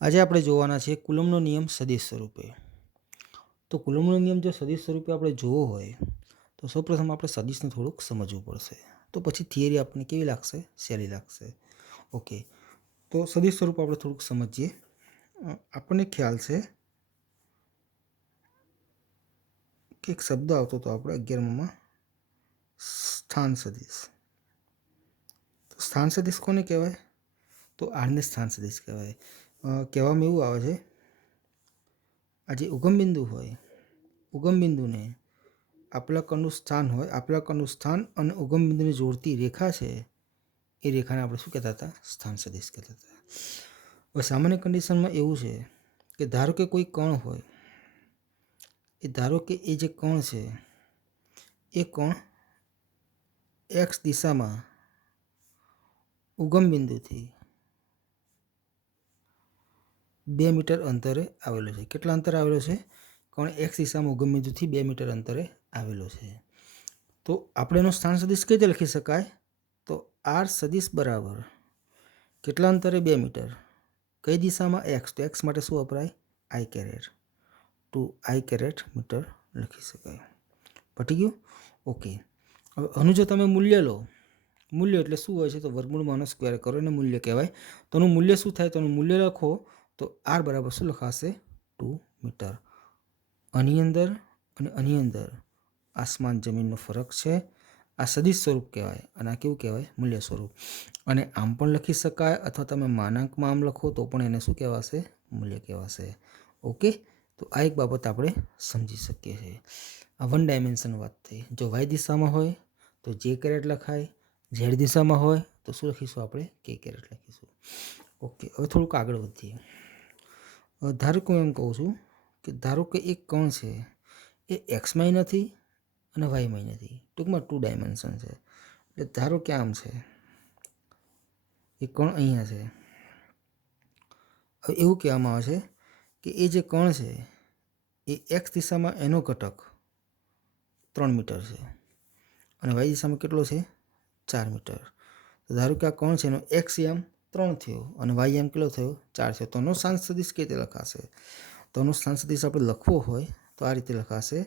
આજે આપણે જોવાના છે કુલમ્બનો નિયમ સદિશ સ્વરૂપે. તો કુલમ્બનો નિયમ જો સદિશ સ્વરૂપે આપણે જોવો હોય તો સૌપ્રથમ આપણે સદિશને થોડુંક સમજવું પડશે. તો પછી થિયરી આપણને કેવી લાગશે? સહેલી લાગશે. ઓકે, તો સદિશ સ્વરૂપ આપણે થોડુંક સમજીએ. આપણને ખ્યાલ છે કે એક શબ્દ આવતો હતો આપણે 11માં સ્થાન સદિશ. તો સ્થાન સદિશ કોને કહેવાય? તો આરને સ્થાન સદિશ કહેવાય. કહેવામાં એવું આવે છે, આ જે ઉગમ બિંદુ હોય, ઉગમ બિંદુને આપલા કણનું સ્થાન હોય, આપલા કણનું સ્થાન અને ઉગમ બિંદુને જોડતી રેખા છે, એ રેખાને આપણે શું કહેતા હતા? સ્થાન સદિશ કહેતા હતા. હવે સામાન્ય કન્ડિશનમાં એવું છે કે ધારો કે કોઈ કણ હોય, ધારો કે એ જે કણ છે એ કણ એક્સ દિશામાં ઉગમ બિંદુથી 2 મીટર અંતરે આવેલો છે. કેટલા અંતરે આવેલો છે? કણ એક્સ દિશામાં ઉગમ બિંદુથી 2 મીટર અંતરે આવેલો છે. તો આપણે એનો સ્થાન સદિશ કઈ રીતે લખી શકાય? તો આર સદિશ બરાબર કેટલા અંતરે? 2 મીટર. કઈ દિશામાં? એક્સ. તો એક્સ માટે શું વપરાય? આઈ કેરેટ. 2 i મીટર લખી શકાય. પટી ગયું? ઓકે. હવે આનું જો તમે મૂલ્ય લો, મૂલ્ય એટલે શું હોય છે? તો વર્ગમૂળમાં સ્ક્વેર કરો એને મૂલ્ય કહેવાય. તો એનું મૂલ્ય શું થાય? તો એનું મૂલ્ય લખો તો આર બરાબર શું લખાશે? 2 મીટર. આની અંદર અને આની અંદર આસમાન જમીનનો ફરક છે. આ સદિશ સ્વરૂપ કહેવાય અને આ કેવું કહેવાય? મૂલ્ય સ્વરૂપ. અને આમ પણ લખી શકાય અથવા તમે માનાંકમાં આમ લખો તો પણ એને શું કહેવાશે? મૂલ્ય કહેવાશે. ઓકે, તો આ એક બાબત આપણે સમજી શકીએ છીએ. આ 1 ડાયમેન્શન વાત થઈ. જો વાય દિશામાં હોય તો જે કેરેટ લખાય, ઝેડ દિશામાં હોય તો શું લખીશું આપણે? કે કેરેટ લખીશું. ઓકે, હવે થોડુંક આગળ વધીએ. ધારો કે હું એમ કહું છું કે ધારો કે એક કણ છે એ એક્સમાંય નથી અને વાયમાંય નથી, ટૂંકમાં 2 ડાયમેન્શન છે. એટલે ધારો કે આમ છે, એ કણ અહીંયા છે. હવે એવું કહેવામાં આવે છે કે એ જે કણ છે એ એક્સ દિશામાં એનો ઘટક 3 મીટર છે અને વાય દિશામાં કેટલો છે? 4 મીટર. તો ધારો કે આ કણ છે એનો એક્સ એમ 3 થયો અને વાય એમ કેટલો થયો? 4 થયો. તો એનો સ્થાન સદિશ કઈ રીતે લખાશે? તો એનો સ્થાન સદિશ આપણે લખવો હોય તો આ રીતે લખાશે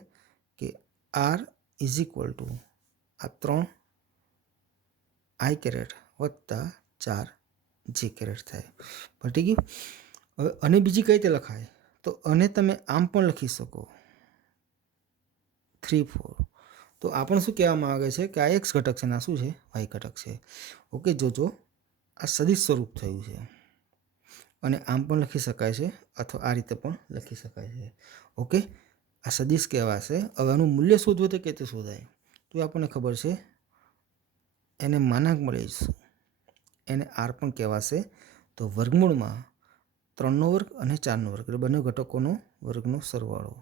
કે આર ઇઝ ઇક્વલ ટુ આ 3 આઈ કેરેટ વત્તા 4 જી કેરેટ થાય. પટી ગયું? હવે અને બીજી કઈ રીતે લખાય? તો અને તમે આમ પણ લખી શકો 3 4. તો આ પણ શું કહેવામાં આવે છે કે આ એક્સ ઘટક છે અને આ શું છે? વાય ઘટક છે. ઓકે, જોજો આ સદિશ સ્વરૂપ થયું છે અને આમ પણ લખી શકાય છે અથવા આ રીતે પણ લખી શકાય છે. ઓકે, આ સદિશ કહેવાશે. હવે આનું મૂલ્ય શોધવું તો કેવી રીતે શોધાય? તો આપણને ખબર છે, એને માનાંક મળીશું, એને આર પણ કહેવાશે. તો વર્ગમૂળમાં 3નો વર્ગ અને 4નો વર્ગ એટલે બંને ઘટકોનો વર્ગનો સરવાળો.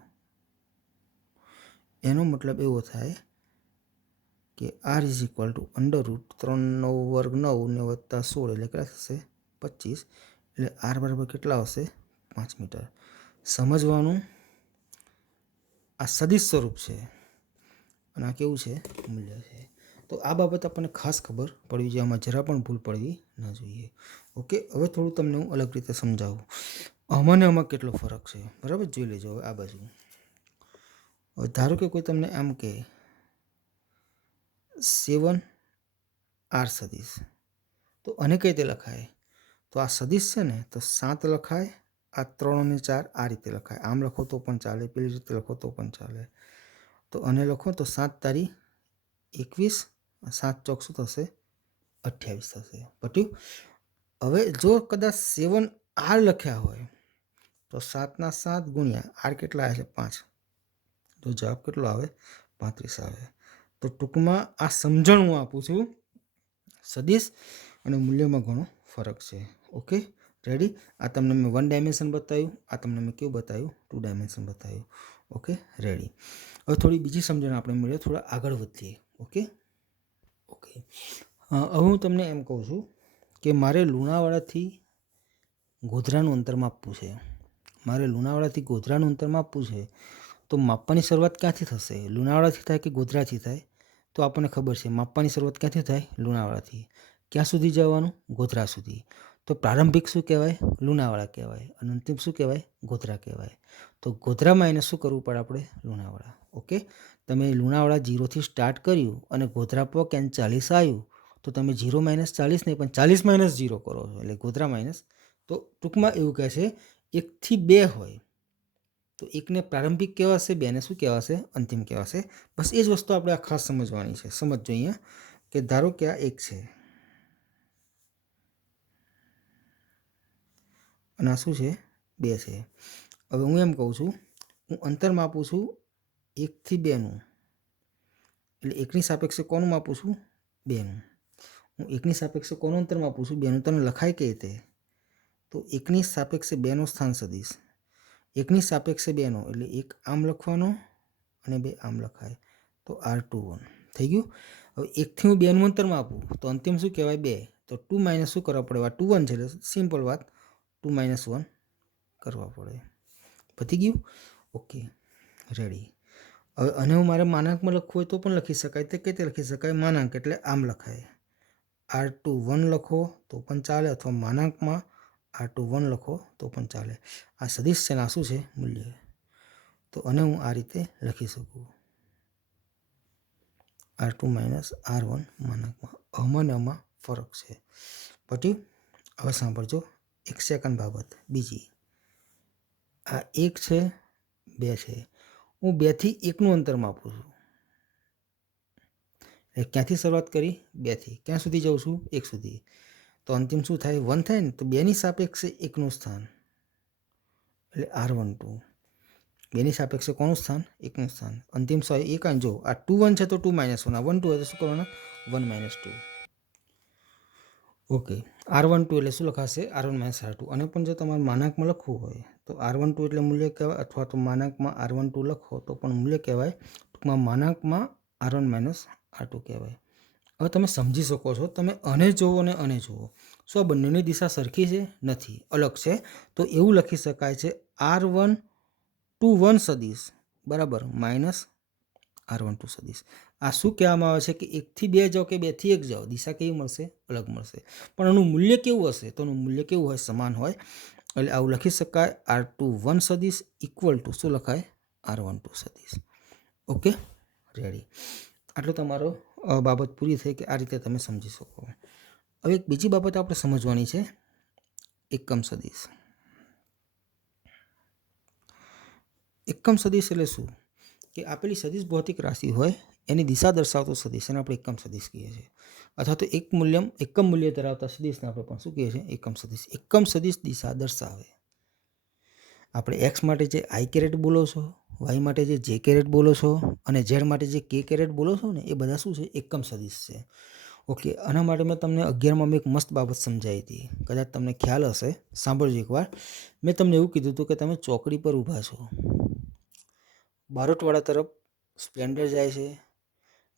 એનો મતલબ એવો થાય કે R is equal to under root 3નો વર્ગ 9 ને વત્તા 16 એટલે કેટલા થશે? 25. એટલે આર બરાબર કેટલા આવશે? 5 મીટર. સમજવાનું, આ સદિશ સ્વરૂપ છે અને આ કેવું છે? મૂલ્ય છે. તો આ બાબત આપણને ખાસ ખબર પડવી જોઈએ, આમાં જરા પણ ભૂલ પડવી ન જોઈએ. ઓકે, હવે થોડું તમને હું અલગ રીતે સમજાવું. આમાં ને આમાં કેટલો ફરક છે, બરાબર? જોઈ લેજો. હવે આ બાજુ હવે ધારો કે કોઈ તમને એમ કહે 7 આર સદિશ, તો આને કઈ રીતે લખાય? તો આ સદિશ છે ને તો 7 લખાય, આ 3 અને 4 આ રીતે લખાય. આમ લખો તો પણ ચાલે, પેલી રીતે લખો તો પણ ચાલે. તો આને લખો તો 7 તારી 21, 7 ચોક શું થશે? 28 થશે. પટ્યું? હવે જો કદાચ 7 આર લખ્યા હોય તો 7ના 7 ગુણ્યા આર કેટલા આવે છે? 5. તો જવાબ કેટલો આવે? 35 આવે. તો ટૂંકમાં આ સમજણ હું આપું છું. સદિશ અને મૂલ્યમાં ઘણો ફરક છે. Okay, ready? આ તમને મેં 1 ડાયમેન્શન બતાવ્યું, આ તમને મેં કેવું બતાવ્યું? 2 ડાયમેન્શન બતાવ્યું. Okay, ready. હવે થોડી બીજી સમજણ આપણે મળીએ, થોડા આગળ વધીએ. ઓકે ઓકે હવે હું તમને એમ કહું છું કે મારે લુણાવાડાથી ગોધરાનું અંતર માપવું છે. મારે લુણાવાડાથી ગોધરાનું અંતર માપવું છે. તો માપવાની શરૂઆત ક્યાંથી થશે? લુણાવાડાથી થાય કે ગોધરાથી થાય? તો આપણને ખબર છે માપવાની શરૂઆત ક્યાંથી થાય? લુણાવાડાથી. ક્યાં સુધી જવાનું? ગોધરા સુધી. તો તો પ્રારંભિક શું કહેવાય? લુણાવાળા કહેવાય. અને અંતિમ શું કહેવાય? ગોધરા કહેવાય. તો ગોધરા માઇનસ શું કરવું પડે આપણે? લુણાવાળા. ઓકે, તમે લુણાવાળા 0થી સ્ટાર્ટ કર્યું અને ગોધરા પહોંચ્યા અને 40 આવ્યું તો તમે 0 માઇનસ 40 નહીં પણ 40 માઇનસ 0 કરો છો, એટલે ગોધરા માઇનસ. તો ટૂંકમાં એવું કહે છે 1થી 2 હોય તો 1ને પ્રારંભિક કહેવાશે, 2ને શું કહેવાશે? અંતિમ કહેવાશે. બસ એ જ વસ્તુ આપણે આ ખાસ સમજવાની છે. સમજો અહીંયા કે ધારો કે આ 1 છે અને આ શું છે? 2 છે. હવે હું એમ કહું છું, હું અંતર માપું છું 1થી 2નું, એટલે 1ની સાપેક્ષે કોનું માપું છું? 2નું. હું 1ની સાપેક્ષે કોનું અંતર માપું છું? 2નું. તને લખાય કઈ રીતે? તો 1ની સાપેક્ષે 2નો સ્થાન સદિશ, 1ની સાપેક્ષે 2નો એટલે 1 આમ લખવાનો અને 2 આમ લખાય તો R21 થઈ ગયું. હવે 1થી હું 2નું અંતર માપું તો અંતિમ શું કહેવાય? 2. તો 2 માઇનસ શું કરવા પડે? 2 1 છે એટલે સિમ્પલ વાત, 2 માઇનસ 1 કરવા પડે. પતી ગયું? Okay, ready. હવે અને હું મારે માનાંકમાં લખવું હોય તો પણ લખી શકાય. તે કઈ રીતે લખી શકાય? માનાંક એટલે આમ લખાય, R21 લખો તો પણ ચાલે, અથવા માનાંકમાં R21 લખો તો પણ ચાલે. આ સદિશ છે ને આ શું છે? મૂલ્ય. તો અને હું આ રીતે લખી શકું, R2 માઇનસ R1 માનાંકમાં. આમાં ને આમાં ફરક છે. પટ્યું? હવે સાંભળજો એક સેકન્ડ બાબત બીજી. આ 1 છે, 2 છે. હું 2થી 1નું અંતર માપું છું. એટલે ક્યાંથી શરૂઆત કરી? 2થી. ક્યાં સુધી જાઉં છું? 1 સુધી. તો અંતિમ શું થાય? 1 થાય ને. તો 2ની સાપેક્ષે 1નું સ્થાન એટલે R12. 2ની સાપેક્ષે કોનું સ્થાન? 1નું સ્થાન. અંતિમ શું? 1 આ જો આ 2 1 છે તો 2 માઇનસ 1, આ 1 2 હોય તો શું કરવાના? 1 માઇનસ 2. ઓકે, R12 એટલે શું લખાશે? R1 minus R2. અને પણ જો તમારે માનાંકમાં લખવું હોય તો R12 એટલે મૂલ્ય કહેવાય, અથવા તો માનાંકમાં R12 લખો તો પણ મૂલ્ય કહેવાય. ટૂંકમાં માનાંકમાં R1 માઇનસ R2 કહેવાય. હવે તમે સમજી શકો છો, તમે અને જુઓ અને અને જુઓ, શું આ બંનેની દિશા સરખી છે? નથી, અલગ છે. તો એવું લખી શકાય છે R121 સદિશ બરાબર માઇનસ R12 સદિશ. આ શું કહેવામાં આવે છે કે 1થી 2 જાઓ કે 2થી 1 જાઓ, દિશા કેવી મળશે? અલગ મળશે. પણ આનું મૂલ્ય કેવું હશે? તો એનું મૂલ્ય કેવું હોય? સમાન હોય. એટલે આવું લખી શકાય R21 સદિશ ઇક્વલ ટુ શું લખાય? R12 સદિશ. Okay, ready. આટલો તમારો બાબત પૂરી થઈ કે આ રીતે તમે સમજી શકો. હવે એક બીજી બાબત આપણે સમજવાની છે, એકમ સદિશ. એકમ સદિશ એટલે શું? કે આપેલી સદિશ ભૌતિક રાશિ હોય એની દિશા દર્શાવતો સદિશ એને આપણે એકમ સદિશ કહીએ છીએ. અથવા તો એકમ મૂલ્ય ધરાવતા સદિશને આપણે પણ શું કહીએ છીએ? એકમ સદિશ. એકમ સદિશ દિશા દર્શાવે. આપણે એક્સ માટે જે આઈ કેરેટ બોલો છો, વાય માટે જે જે કેરેટ બોલો છો અને ઝેડ માટે જે કે કેરેટ બોલો છો ને, એ બધા શું છે? એકમ સદિશ છે. ઓકે, આના માટે મેં તમને 11માં એક મસ્ત બાબત સમજાવી હતી, કદાચ તમને ખ્યાલ હશે, સાંભળજો એકવાર. મેં તમને એવું કીધું હતું કે તમે ચોકડી પર ઊભા છો, બારોટવાડા તરફ સ્પ્લેન્ડર જાય છે,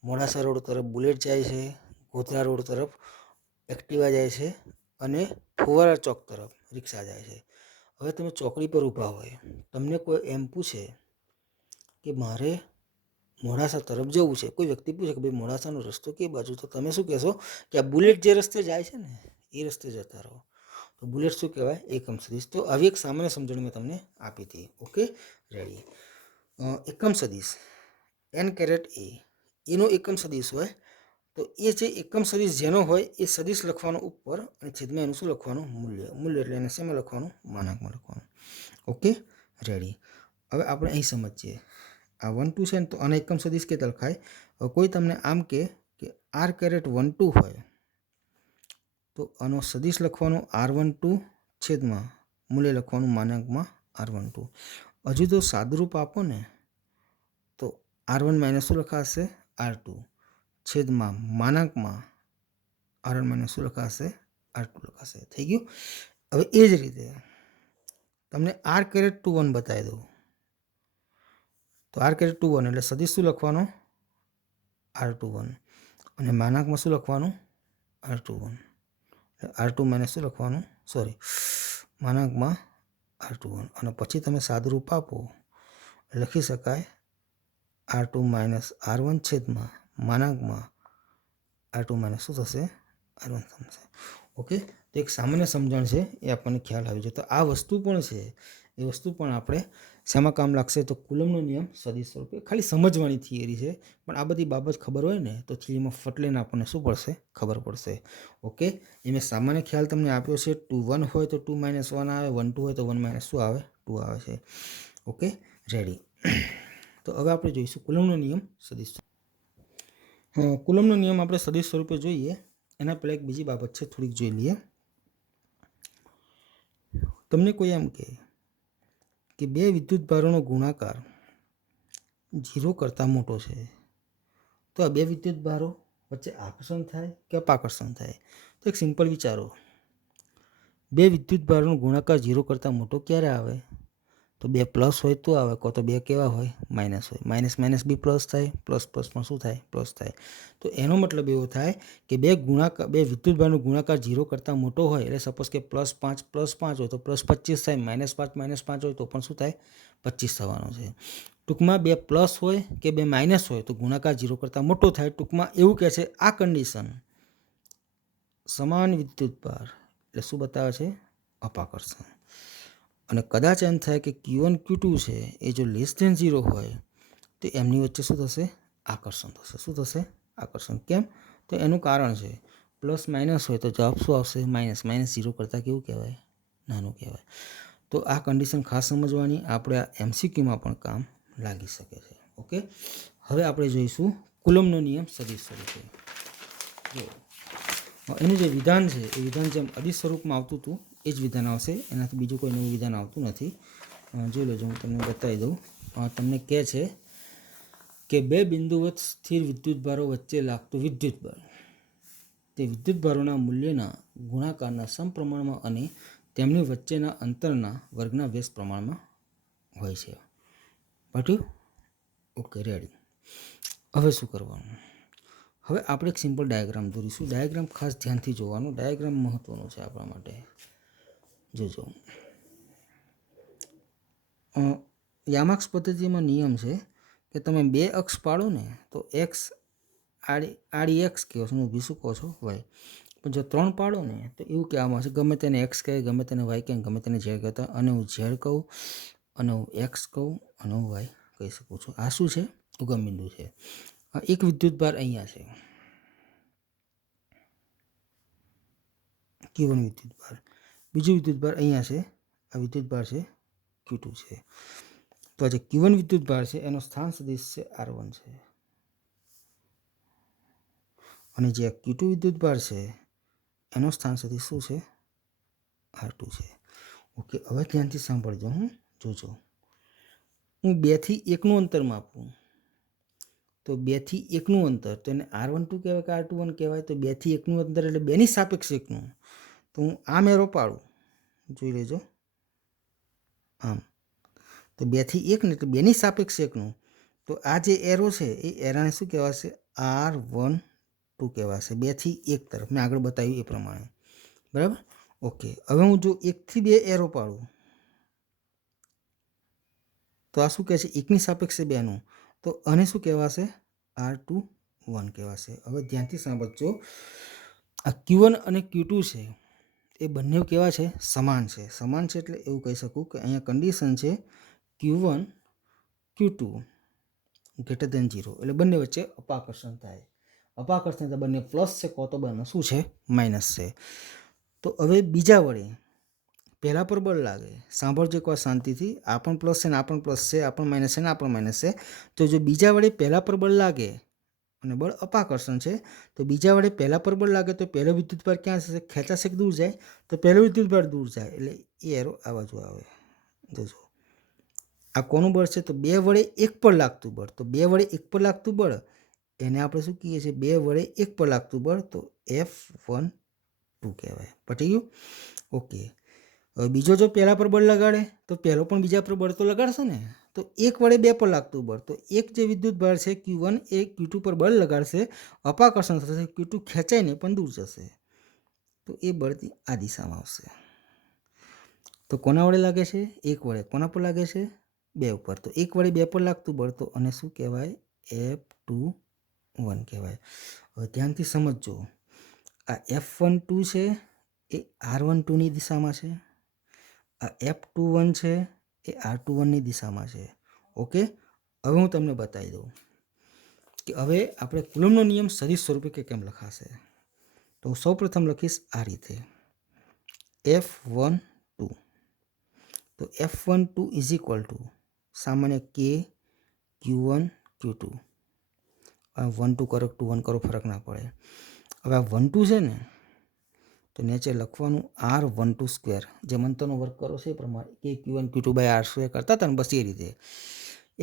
મોડાસા રોડ તરફ બુલેટ જાય છે, ગોધરા રોડ તરફ એક્ટિવા જાય છે અને ફુવારા ચોક તરફ રિક્ષા જાય છે. હવે તમે ચોકડી પર ઊભા હોય, તમને કોઈ એમ પૂછે કે મારે મોડાસા તરફ જવું છે, કોઈ વ્યક્તિ પૂછે કે ભાઈ મોડાસાનો રસ્તો કઈ બાજુ, તો તમે શું કહેશો કે આ બુલેટ જે રસ્તે જાય છે ને એ રસ્તે જતા રહો. તો બુલેટ શું કહેવાય? એકમ સદિશ. તો આવી એક સામાન્ય સમજણ મેં તમને આપી હતી. Okay, ready. એકમ સદિશ એન કેરેટ એનો એકમ સદિશ હોય તો એ જે એકમ સદિશ જેનો હોય એ સદિશ લખવાનો ઉપર અને છેદમાં એનું શું લખવાનું? મૂલ્ય એટલે એને શેમાં લખવાનું? માનાંકમાં લખવાનું. Okay, ready. હવે આપણે અહીં સમજીએ, આ 1 2 છે ને તો આને એકમ સદિશ કેતા લખાય. હવે કોઈ તમને આમ કે R કેરેટ 1 2 હોય તો આનો સદિશ લખવાનું R12 છેદમાં મૂલ્ય લખવાનું માનાંકમાં R12. હજુ તો સાદુરૂપ આપો ને તો R1 માઇનસ શું લખાશે? R2 છેદમાં માનાંકમાં R1 માઇનસ શું લખાશે? R2 લખાશે. થઈ ગયું? હવે એ જ રીતે તમને R કેરેટ 2 1 બતાવી દઉં તો R કેરેટ 2 1 એટલે સદિશ શું લખવાનો? R21 અને માનાંકમાં શું લખવાનું? R21. R2 માઇનસ શું લખવાનું? માનાંકમાં R21. અને પછી તમે સાદુરૂપ આપો લખી શકાય R2 માઇનસ R1 છેદમાં માનાંકમાં R2 માઇનસ શું થશે? R1 થશે. ઓકે, તો એક સામાન્ય સમજણ છે એ આપણને ખ્યાલ આવી જાય. તો આ વસ્તુ પણ છે, એ વસ્તુ પણ આપણે શેમાં કામ લાગશે? તો કુલમનો નિયમ સદિશ સ્વરૂપે. ખાલી સમજવાની થિયરી છે, પણ આ બધી બાબત ખબર હોય ને તો થિયરીમાં ફટલીને આપણને શું પડશે? ખબર પડશે. ઓકે, એ મેં સામાન્ય ખ્યાલ તમને આપ્યો છે. 2 1 હોય તો 2 - 1 આવે, 1 2 હોય તો 1 - શું આવે? 2 આવે છે. Okay, ready. તો હવે આપણે જોઈશું કુલમનો નિયમ સદિશ. કુલમનો નિયમ આપણે સદિશ સ્વરૂપે જોઈએ એના પહેલાં એક બીજી બાબત છે, થોડીક જોઈ લઈએ. તમને કોઈ એમ કે બે વિદ્યુતભારોનો ગુણાકાર 0 કરતાં મોટો છે, તો આ બે વિદ્યુતભારો વચ્ચે આકર્ષણ થાય કે અપાકર્ષણ થાય? તો એક સિમ્પલ વિચારો. બે વિદ્યુતભારોનો ગુણાકાર 0 કરતાં મોટો ક્યારે આવે? તો બે પ્લસ હોય તો આવે, કો તો બે કેવા હોય? માઇનસ હોય. માઇનસ માઇનસ બી પ્લસ થાય, પ્લસ પ્લસમાં શું થાય? પ્લસ થાય. તો એનો મતલબ એવો થાય કે બે વિદ્યુતભારનો ગુણાકાર 0 કરતાં મોટો હોય, એટલે સપોઝ કે +5 હોય તો +25 થાય, -5 -5 હોય તો પણ શું થાય? 25 થવાનું છે. ટૂંકમાં બે પ્લસ હોય કે બે માઇનસ હોય તો ગુણાકાર 0 કરતાં મોટો થાય. ટૂંકમાં એવું કહે છે આ કન્ડિશન સમાન વિદ્યુતભાર એટલે શું બતાવે છે? અપાકર્ષણ. અને કદાચ એમ થાય કે Q1 Q2 છે એ જો <0 હોય તો એમની વચ્ચે શું થશે? આકર્ષણ થશે. શું થશે? આકર્ષણ. કેમ? તો એનું કારણ છે પ્લસ માઇનસ હોય તો જવાબ શું આવશે? માઇનસ. માઇનસ 0 કરતાં કેવું કહેવાય? નાનું કહેવાય. તો આ કન્ડિશન ખાસ સમજવાની, આપણે આ MCQમાં પણ કામ લાગી શકે છે. ઓકે, હવે આપણે જોઈશું કુલમનો નિયમ સદિશ સ્વરૂપે. જો એનું જે વિધાન છે એ વિધાન જેમ અદિશ સ્વરૂપમાં આવતું હતું એ જ વિધાન આવશે, એનાથી બીજું કોઈ નવું વિધાન આવતું નથી. જોઈ લેજો, હું તમને બતાવી દઉં. તમને કહે છે કે બે બિંદુવત સ્થિર વિદ્યુતભારો વચ્ચે લાગતું વિદ્યુતબળ તે વિદ્યુતભારોના મૂલ્યના ગુણાકારના સમપ્રમાણમાં અને તેમની વચ્ચેના અંતરના વર્ગના વ્યસ્ત પ્રમાણમાં હોય છે. પાટ્યું? Okay, ready. હવે શું કરવાનું? હવે આપણે એક સિમ્પલ ડાયાગ્રામ દોરીશું. ડાયાગ્રામ ખાસ ધ્યાનથી જોવાનો, ડાયાગ્રામ મહત્વનો છે આપણા માટે. જોજો, યામાક્સ પદ્ધતિમાં નિયમ છે કે તમે બે અક્ષ પાડો ને તો એક્સ આડી એક્સ કહો છો, ઊભી શું કહો છો? વાય. પણ જો 3 પાડો ને તો એવું કહેવામાં આવશે, ગમે તેને એક્સ કહે, ગમે તેને વાય કહે, ગમે તેને ઝેડ કહેતા, અને હું ઝેડ કહું, અને હું એક્સ કહું, અને હું વાય કહી શકું છું. આ શું છે? ઉગમ બિંદુ છે. એક વિદ્યુતભાર અહીંયા છે, Q1 વિદ્યુતભાર. બીજું વિદ્યુતભાર અહીંયા છે, આ વિદ્યુતભાર છે Q2 છે. તો આ જે Q1 વિદ્યુતભાર છે એનો સ્થાન સદિશ છે R1 છે, અને જે Q2 વિદ્યુતભાર છે એનો સ્થાન સદિશ શું છે? R2 છે. ઓકે, હવે ધ્યાનથી સાંભળજો. જોજો, હું 2 થી 1નું અંતર માપું તો 2 થી 1નું અંતર તો એને R12 કહેવાય કે R21 કહેવાય? તો 2 થી 1નું અંતર એટલે 2ની સાપેક્ષ 1નું. તો હું આમ એરો પાડું, જોઈ લેજો, આમ. તો 2 થી 1 ને એટલે 2ની સાપેક્ષ 1નું. તો આ જે એરો છે એ એરાને શું કહેવાશે? R12 કહેવાશે. 2 થી 1 તરફ મેં આગળ બતાવ્યું એ પ્રમાણે. બરાબર? ઓકે, હવે હું જો 1 થી 2 એરો પાડું તો આ શું કહે છે? 1ની સાપેક્ષે 2નું. તો આને શું કહેવાશે? R21 કહેવાશે. હવે ધ્યાનથી સાંભળજો, આ Q1 અને Q2 છે એ બંને કેવા છે? સમાન છે. સમાન છે એટલે એવું કહી શકું કે અહીંયા કન્ડિશન છે Q1 Q2 ગ્રેટર દેન 0, એટલે બંને વચ્ચે અપાકર્ષણ થાય. અપાકર્ષણ એટલે બંને પ્લસ છે, કો તો બંને શું છે? માઇનસ છે. તો હવે બીજા વડે પહેલા પર બળ લાગે. સાંભળજો એકવાર શાંતિથી. આ પણ પ્લસ છે ને આ પણ પ્લસ છે, આ પણ માઇનસ છે ને આ પણ માઇનસ છે. તો જો બીજા વડે પહેલા પર બળ લાગે અને બળ અપાકર્ષણ છે, તો બીજા વડે પહેલા પર બળ લાગે તો પહેલો વિદ્યુતભાર ક્યાં જશે? ખેંચાશે કે દૂર જાય? તો પહેલો વિદ્યુતભાર દૂર જાય, એટલે એ એરો આ બાજુ આવે. જોજો, આ કોનું બળ છે? તો 2 વડે 1 પર લાગતું બળ. તો 2 વડે 1 પર લાગતું બળ એને આપણે શું કહીએ છીએ? 2 વડે 1 પર લાગતું બળ, તો F12 કહેવાય. પટી ગયું? ઓકે. હવે બીજો જો પહેલા પર બળ લગાડે તો પહેલો પણ બીજા પર બળ તો લગાડશે ને. તો 1 વડે 2 પર લાગતું બળ, તો એક જે વિદ્યુતભાર છે Q1 એ Q2 પર બળ લગાડશે, અપાકર્ષણ થશે, Q2 ખેંચાઈને પણ દૂર જશે. તો એ બળથી આ દિશામાં આવશે. તો કોના વડે લાગે છે? 1 વડે. કોના પર લાગે છે? 2 ઉપર. તો 1 વડે 2 પર લાગતું બળ, તો અને શું કહેવાય? F21 કહેવાય. હવે ધ્યાનથી સમજજો, આ F12 છે એ R12ની દિશામાં છે, આ F21 છે એ R21ની દિશામાં છે. ઓકે, હવે હું તમને બતાવી દઉં કે હવે આપણે કુલમ્બનો નિયમ સદિશ સ્વરૂપે કેમ લખાશે. તો હું સૌપ્રથમ લખીશ આ રીતે F12. તો F12 ઇઝ ઇક્વલ ટુ સામાન્ય કે Q1 Q2. 1 2 કરો 2 1 કરો ફરક ના પડે. હવે આ 1 2 છે ને તો નીચે લખવાનું R12 સ્ક્વેર, જે મંતરનો વર્ક કરો છે એ પ્રમાણે કે Q1 Q2 by R square કરતા હતા ને બસ એ રીતે.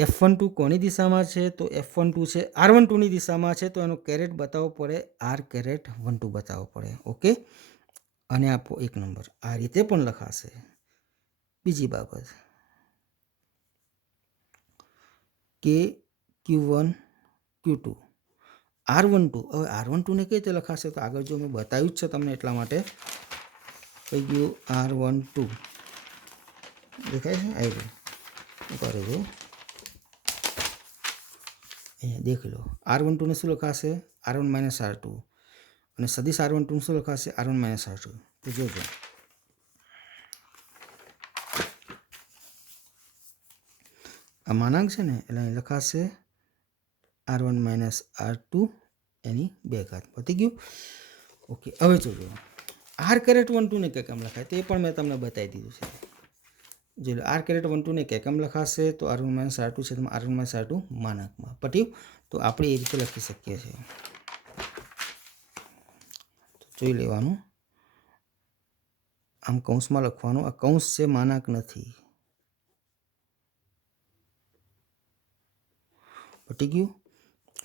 F12 કોની દિશામાં છે? તો F12 છે R12ની દિશામાં છે, તો એનો કેરેટ બતાવવો પડે R કેરેટ 12 બતાવવો પડે. ઓકે, અને આપો 1 નંબર. આ રીતે પણ લખાશે. બીજી બાબત કે Q1 Q2 R12. હવે R12ને કઈ રીતે લખાશે? તો આગળ જો મેં બતાવ્યું જ છે તમને, એટલા માટે કહી ગયું R12 દેખાય છે. આવી ગયું કરે જો અહીંયા દેખી લો. R12ને શું લખાશે? R1 માઇનસ R2, અને સદિશ R12 શું લખાશે? R1 minus R2. તો જોજો આ માનાંક છે ને એટલે અહીં લખાશે R1 માઇનસ R2 એની 2 ઘાત. પતી ગયું. ઓકે, હવે જોજો R કેરેટ 12ને કેમ લખાય તે પણ મેં તમને બતાવી દીધું છે. જો R કેરેટ 12ને કેમ લખાશે તો R1 માઇનસ R2 છે, તો R1 માઇનસ R2 માનાંકમાં. પટ્યું. તો આપણે એ રીતે લખી શકીએ છીએ. જોઈ લેવાનું, આમ કૌંસમાં લખવાનું. આ કૌંસ છે, માનાંક નથી. પટી ગયું.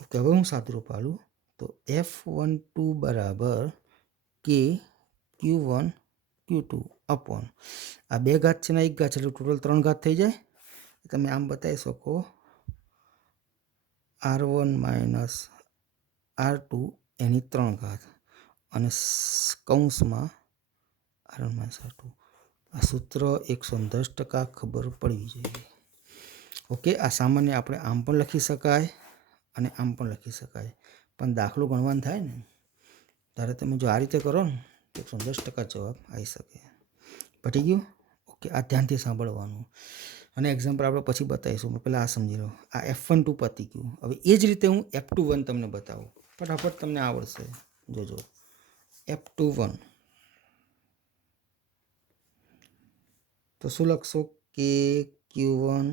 ઓકે, હવે હું સાદુરૂપ આલું તો F12 બરાબર કે Q1 Q2 અપોન આ 2 ઘાત છે ને 1 ઘાત છે, એટલે ટોટલ 3 ઘાત થઈ જાય. તમે આમ બતાવી શકો R1 માઇનસ R2 એની 3 ઘાત અને કૌંસમાં R1 માઇનસ R2. આ સૂત્ર 110% ખબર પડવી જોઈએ. ઓકે, આ સામાન્ય આપણે આમ પણ લખી શકાય અને આમ પણ લખી શકાય, પણ દાખલો ગણવાનું થાય ને ત્યારે તમે જો આ રીતે કરો ને તો 110% જવાબ આવી શકે. પટી ગયું. ઓકે, આ ધ્યાનથી સાંભળવાનું, અને એક્ઝામ્પલ આપણે પછી બતાવીશું. પહેલાં આ સમજી લો. આ F12 પતી ગયું. હવે એ જ રીતે હું F21 તમને બતાવું, ફટાફટ તમને આવડશે. જોજો F21 તો શું લખશો? કે Q1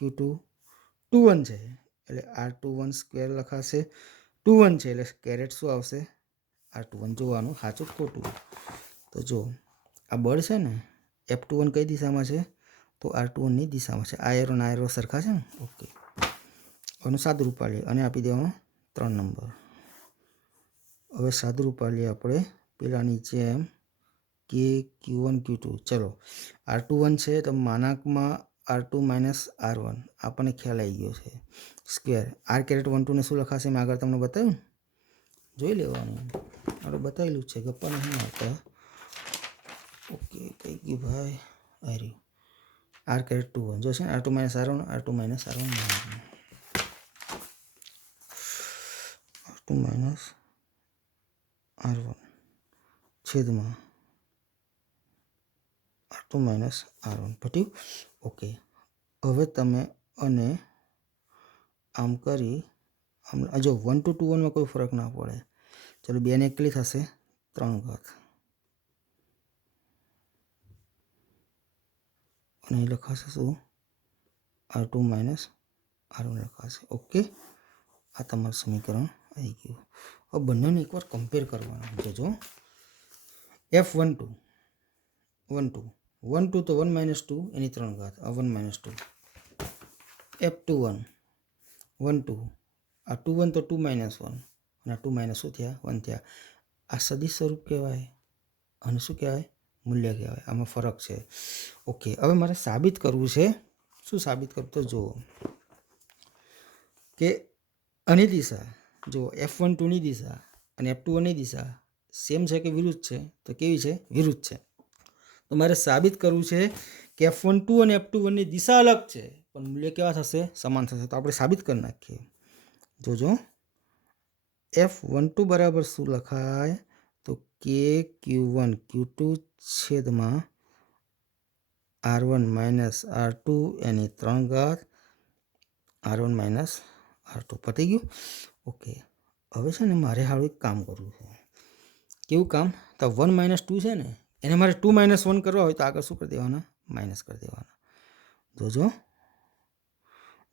Q2 21 છે એટલે R21 સ્ક્વેર લખાશે. 21 છે એટલે કેરેટ શું આવશે? R21. જોવાનું સાચું ખોટું. તો જો આ બળ છે ને F21 કઈ દિશામાં છે? તો R21ની દિશામાં છે. આ એરો સરખા છે ને. ઓકે, આનું સાદુરૂપ આલીએ અને આપી દેવાનું 3 નંબર. હવે સાદુરૂપ આલીએ આપણે પેલાની જેમ કે Q1 Q2. ચલો R21 છે તો માનાંકમાં R2 માઇનસ R1 આપણને ખ્યાલ આવી ગયો છે. સ્ક્વેર R કેરેટ 12ને શું લખાશે? મેં આગળ તમને બતાવ્યું, જોઈ લેવાનું. આપણે બતાવેલું છે, ગપ્પા નહીં મારતા. ઓકે, કઈ ગયું ભાઈ? આ રહ્યું R કેરેટ 21 જો છે ને R2 minus R1 R2 minus R1 R2 minus R1 છેદમાં R2 માઇનસ R1. પટ્યું. ઓકે, હવે તમે અને આમ કરી આમ જો 1 to 2 1માં કોઈ ફરક ના પડે. ચલો 2 ને કેટલી થશે? 3 ઘાત. અને એ લખાશે શું? R2 માઇનસ R1 લખાશે. ઓકે, આ તમારું સમીકરણ આવી ગયું. હવે બંનેને એકવાર કમ્પેર કરવાના. જોજો F12 1 2 1 2 તો 1 માઇનસ 2 એની 3 ઘાત, આ 1 માઇનસ 2. F21 1 2 આ 2 1 તો 2 માઇનસ 1 અને આ 2 માઇનસ શું થયા? 1 થયા. આ સદિશ સ્વરૂપ કહેવાય અને શું કહેવાય? મૂલ્ય કહેવાય. આમાં ફરક છે. ઓકે, હવે મારે સાબિત કરવું છે. શું સાબિત કરવું? તો જુઓ કે આની દિશા જો F12ની દિશા અને F21ની દિશા સેમ છે કે વિરુદ્ધ છે? તો કેવી છે? વિરુદ્ધ છે. તો મારે સાબિત કરવું છે કે F12 અને F21ની દિશા અલગ છે પણ મૂલ્ય કેવા થશે? સમાન થશે. તો આપણે સાબિત કરી નાખીએ. જોજો F12 બરાબર શું લખાય? તો કે Q1 Q2 છેદમાં R1 માઇનસ R2 એની 3 ઘાત R1 માઇનસ R2 પતી ગયું. ઓકે, હવે છે ને મારે હારું એક કામ કરવું છે. કેવું કામ? તો 1 માઇનસ 2 છે ને એને મારે 2 માઇનસ 1 કરવા હોય તો આગળ શું કરી દેવાના? માઇનસ કરી દેવાના.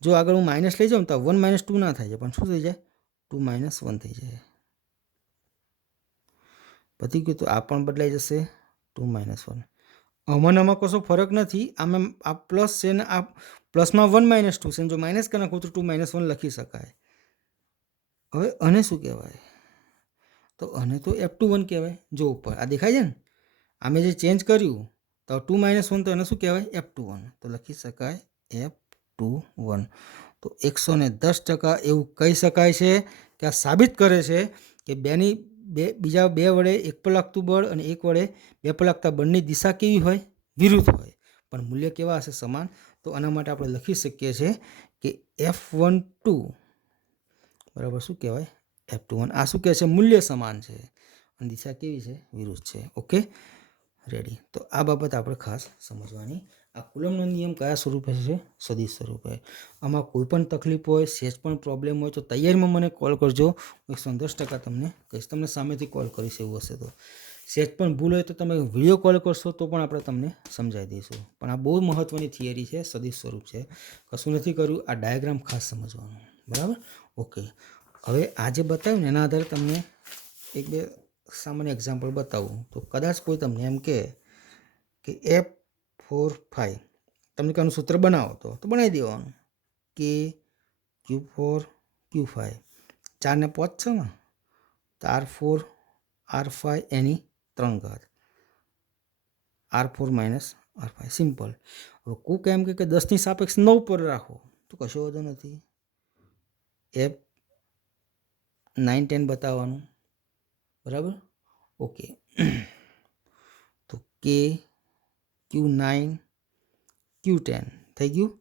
જો આગળ હું માઇનસ લઈ જાઉં તો 1 માઇનસ 2 ના થાય છે, પણ શું થઈ જાય? 2 માઇનસ 1 થઈ જાય. પતી ગયું. તો આ પણ બદલાઈ જશે 2 માઇનસ 1. આમાં કશો ફરક નથી. આમાં આ પ્લસ છે ને આ પ્લસમાં 1 માઇનસ 2 છે. જો માઇનસ કરી નાખું તો 2 માઇનસ 1 લખી શકાય. હવે આને શું કહેવાય? તો આને તો F21 કહેવાય. જો ઉપર આ દેખાય છે ને, આમે જે ચેન્જ કર્યું તો 2 માઇનસ 1 તો એને શું કહેવાય? F21. તો લખી શકાય F21. તો 110% એવું કહી શકાય છે કે આ સાબિત કરે છે કે બીજા બે વડે એક પર લાગતું બળ અને એક વડે બે પર લાગતા બળની દિશા કેવી હોય? વિરુદ્ધ હોય, પણ મૂલ્ય કેવા હશે? સમાન. તો આના માટે આપણે લખી શકીએ છીએ કે F12 બરાબર શું કહેવાય? F21. આ શું કહે છે? મૂલ્ય સમાન છે અને દિશા કેવી છે? વિરુદ્ધ છે. Okay, ready. તો આ બાબત આપણે ખાસ સમજવાની. આ કુલમ્બનો નિયમ કયા સ્વરૂપે છે? સદિશ સ્વરૂપે. આમાં કોઈ પણ તકલીફ હોય, સેજ પણ પ્રોબ્લેમ હોય તો તૈયારીમાં મને કોલ કરજો. 110% તમને કહીશ. તમને સામેથી કોલ કરીશ એવું હશે તો. સેજ પણ ભૂલ હોય તો તમે વિડીયો કોલ કરશો તો પણ આપણે તમને સમજાવી દઈશું. પણ આ બહુ મહત્ત્વની થિયરી છે, સદિશ સ્વરૂપ છે. કશું નથી કર્યું, આ ડાયાગ્રામ ખાસ સમજવાનું. બરાબર? ઓકે, હવે આ જે બતાવ્યું ને એના આધારે તમને એક બે સામાન્ય એક્ઝામ્પલ બતાવું. તો કદાચ કોઈ તમને એમ કે F4 5 તમને કનું સૂત્ર બનાવો તો બનાવી દેવાનું કે Q4 Q5 4 ને 5 છે ને, તો R4 R5 એની 3 ઘાત R4 માઇનસ R5. સિમ્પલ. હવે કોક એમ કે 10ની સાપેક્ષ 9 પર રાખો તો કશો વાંધો નથી. F9 10 બતાવવાનું. બરાબર? ઓકે. તો કે Q9 Q10 થઈ ગયું.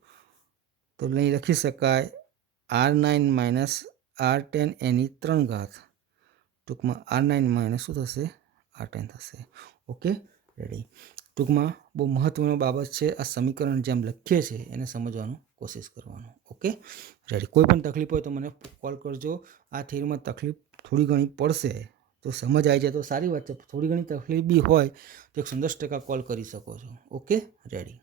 તો અહીં લખી શકાય R9 માઇનસ R10 એની 3 ઘાત. ટૂંકમાં R9 માઇનસ શું થશે? R10 થશે. Okay, ready. ટૂંકમાં બહુ મહત્ત્વની બાબત છે. આ સમીકરણ જેમ લખીએ છીએ એને સમજવાનું કોશિશ કરવાનું. Okay, ready. કોઈ પણ તકલીફ હોય તો મને કોલ કરજો. આ થિયરીમાં તકલીફ થોડી ઘણી પડશે તો સમજ આવી જાય તો સારી વાત છે. થોડી ઘણી તકલીફ બી હોય તો 110% કોલ કરી શકો છો. Okay, ready.